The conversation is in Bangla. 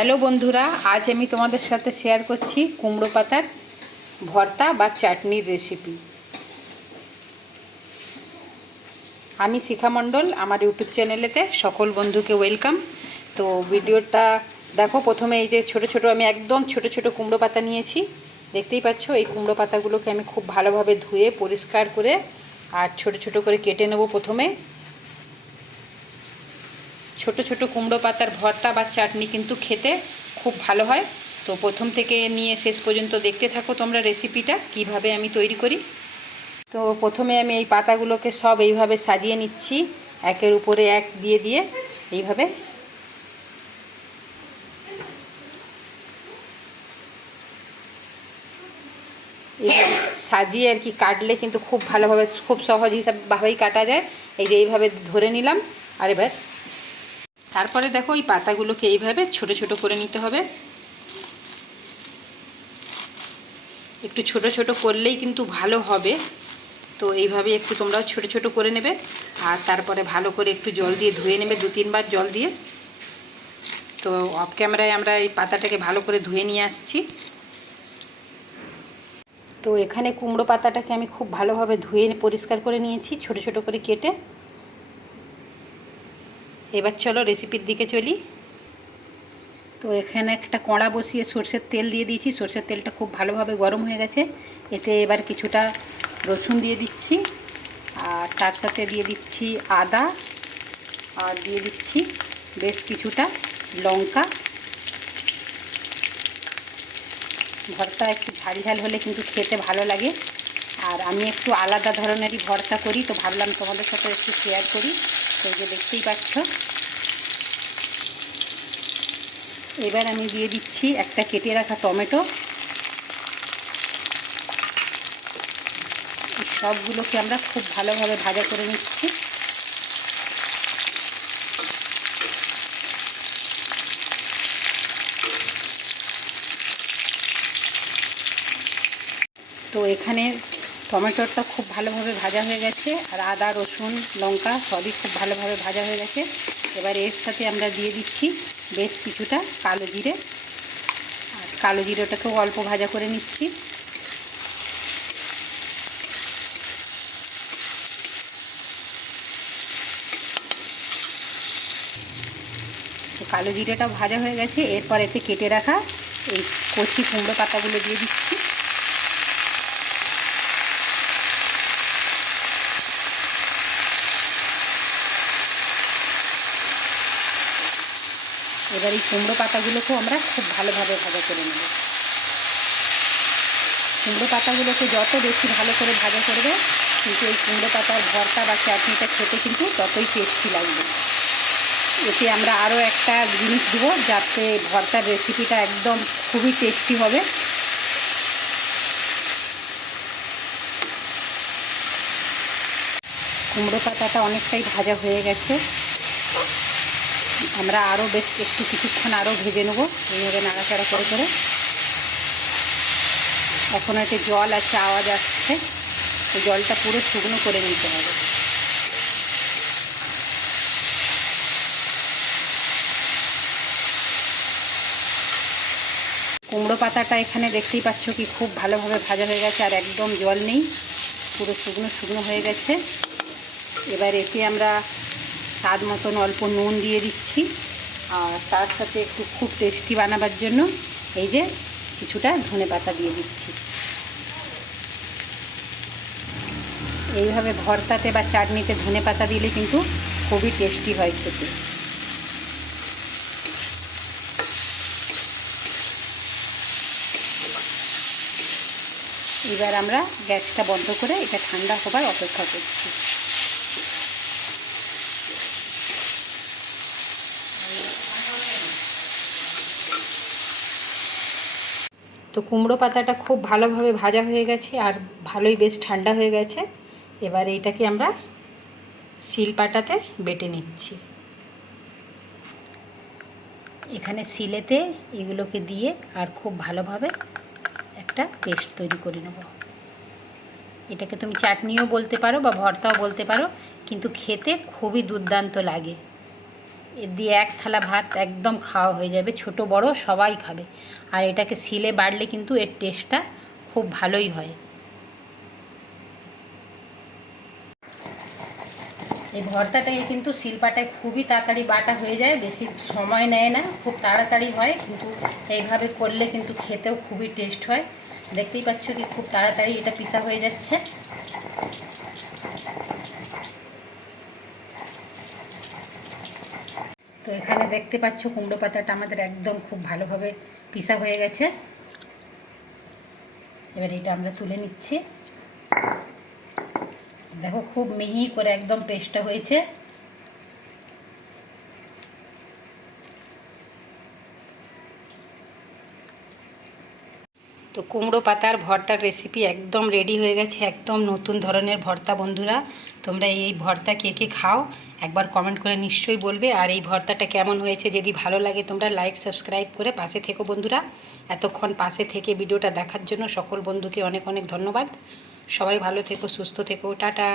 হ্যালো বন্ধুরা, আজ আমি তোমাদের সাথে শেয়ার করছি কুমড়ো পাতার ভর্তা বা চাটনির রেসিপি। আমি শিখা মণ্ডল, আমার ইউটিউব চ্যানেলেতে সকল বন্ধুকে ওয়েলকাম। তো ভিডিওটা দেখো। প্রথমে এই যে ছোট ছোট আমি একদম ছোট ছোট কুমড়ো পাতা নিয়েছি, দেখতেই পাচ্ছ। এই কুমড়ো পাতাগুলোকে আমি খুব ভালোভাবে ধুয়ে পরিষ্কার করে আর ছোট ছোট করে কেটে নেব। প্রথমে ছোট ছোট কুমড়ো পাতার ভর্তা বা চাটনি কিন্তু খেতে খুব ভালো হয়। তো প্রথম থেকে নিয়ে শেষ পর্যন্ত দেখতে থাকো তোমরা রেসিপিটা কিভাবে আমি তৈরি করি। তো প্রথমে আমি এই পাতাগুলোকে সব এইভাবে সাজিয়ে নিচ্ছি, একের উপরে এক দিয়ে দিয়ে এইভাবে। এইভাবে সাজিয়ে আর কি কাটলে কিন্তু খুব ভালোভাবে, খুব সহজ হিসাবভাবেই কাটা যায়। এই যে এইভাবে ধরে নিলাম। আর এবার তারপরে দেখো এই পাতাগুলোকে এইভাবে ছোট ছোট করে নিতে হবে। একটু ছোট ছোট করলেই কিন্তু ভালো হবে। তো এইভাবে একটু তোমরাও ছোট ছোট করে নেবে। আর তারপরে ভালো করে একটু জল দিয়ে ধুয়ে নেবে, 2-3 বার জল দিয়ে। তো অফ ক্যামেরায় আমরা এই পাতাটাকে ভালো করে ধুয়ে নিয়ে আসছি। তো এখানে কুমড়ো পাতাটাকে আমি খুব ভালোভাবে ধুয়ে পরিষ্কার করে নিয়েছি, ছোট ছোট করে কেটে। এবার চলো রেসিপির দিকে চলি। তো এখানে একটা কড়া বসিয়ে সরষের তেল দিয়ে দিয়েছি। সরষের তেলটা খুব ভালোভাবে গরম হয়ে গেছে। এতে এবার কিছুটা রসুন দিয়ে দিচ্ছি, আর তার সাথে দিয়ে দিচ্ছি আদা, আর দিয়ে দিচ্ছি বেশ কিছুটা লঙ্কা। ভর্তা একটু ঝাল ঝাল হলে কিন্তু খেতে ভালো লাগে। আর আমি একটু আলাদা ধরনেরই ভর্তা করি, তো ভাবলাম তোমাদের সাথে একটু শেয়ার করি। তো এই যে দেখতেই পাচ্ছ। এবার আমি দিয়ে দিচ্ছি একটা কেটে রাখা টমেটো। সবগুলোকে আমরা খুব ভালোভাবে ভাজা করে নিচ্ছি। তো এখানে টমেটোটা খুব ভালোভাবে ভাজা হয়ে গেছে, আর আদা রসুন লঙ্কা সবই খুব ভালোভাবে ভাজা হয়ে গেছে। এবার এর সাথে আমরা দিয়ে দিচ্ছি বেশ কিছুটা কালো জিরে, আর কালো জিরেটাকেও অল্প ভাজা করে নিচ্ছি। তো কালো জিরেটাও ভাজা হয়ে গেছে। এরপর এতে কেটে রাখা এই কচি কুমড়ো পাতাগুলো দিয়ে দিচ্ছি। এবার এই কুমড়ো পাতাগুলোকেও আমরা খুব ভালোভাবে ভাজা করে নেব। কুমড়ো পাতাগুলোকে যত বেশি ভালো করে ভাজা করবে, কিন্তু এই কুমড়ো পাতার ভর্তা বা চাটনিটা খেতে কিন্তু ততই টেস্টি লাগবে। এতে আমরা আরও একটা জিনিস দেবো, যাতে ভর্তার রেসিপিটা একদম খুবই টেস্টি হবে। কুমড়ো পাতাটা অনেকটাই ভাজা হয়ে গেছে। আমরা আরও বেশ কিছুক্ষণ আরও ভেজে নেবো, এইভাবে নাড়াচাড়া করে করে। এখন এতে জল আছে, আওয়াজ আসছে। এই জলটা পুরো শুকনো করে নিতে হবে। কুমড়ো পাতাটা এখানে দেখতেই পাচ্ছ কি খুব ভালোভাবে ভাজা হয়ে গেছে, আর একদম জল নেই, পুরো শুকনো শুকনো হয়ে গেছে। এবার এতে আমরা স্বাদ মতন অল্প নুন দিয়ে দিচ্ছি, আর তার সাথে একটু খুব টেস্টি বানাবার জন্য এই যে কিছুটা ধনেপাতা দিয়ে দিচ্ছি। এইভাবে ভর্তাতে বা চাটনিতে ধনেপাতা দিলে কিন্তু খুবই টেস্টি হয় খেতে। এবার আমরা গ্যাসটা বন্ধ করে এটা ঠান্ডা হবার অপেক্ষা করছি। তো কুমড়ো পাতাটা খুব ভালোভাবে ভাজা হয়ে গেছে, আর ভালোই বেশ ঠান্ডা হয়ে গেছে। এবার এইটাকে আমরা শিলপাটাতে বেটে নিচ্ছি। এখানে শিলেতে এগুলোকে দিয়ে আর খুব ভালোভাবে একটা পেস্ট তৈরি করে নেব। এটাকে তুমি চাটনিও বলতে পারো বা ভর্তাও বলতে পারো, কিন্তু খেতে খুবই দুর্দান্ত লাগে। এর দিয়ে এক থালা ভাত একদম খাওয়া হয়ে যাবে, ছোট বড় সবাই খাবে। আর এটাকে শিলে বাটলে কিন্তু এর টেস্টটা খুব ভালোই হয়। এই ভর্তাটাই কিন্তু শিলপাটায় খুবই তাড়াতাড়ি বাটা হয়ে যায়, বেশি সময় নেয় না, খুব তাড়াতাড়ি হয়। কিন্তু এইভাবে করলে কিন্তু খেতেও খুবই টেস্ট হয়। দেখতেই পাচ্ছ কি খুব তাড়াতাড়ি এটা পিসা হয়ে যাচ্ছে। তো এখানে দেখতে পাচ্ছ কুমড়ো পাতাটা আমাদের একদম খুব ভালোভাবে পিসা হয়ে গেছে। এবার এটা আমরা তুলে নিচ্ছি। দেখো খুব মিহি করে একদম পেস্টটা হয়েছে। তো কুমড়ো পাতার ভর্তার রেসিপি একদম রেডি হয়ে গেছে, একদম নতুন ধরনের ভর্তা। বন্ধুরা তোমরা এই ভর্তা কে কে খাও একবার কমেন্ট করে নিশ্চয়ই বলবে। আর এই ভর্তাটা কেমন হয়েছে যদি ভালো লাগে তোমরা লাইক সাবস্ক্রাইব করে পাশে থেকো বন্ধুরা। এতক্ষণ পাশে থেকে ভিডিওটা দেখার জন্য সকল বন্ধুকে অনেক অনেক ধন্যবাদ। সবাই ভালো থেকো, সুস্থ থেকো, টাটা।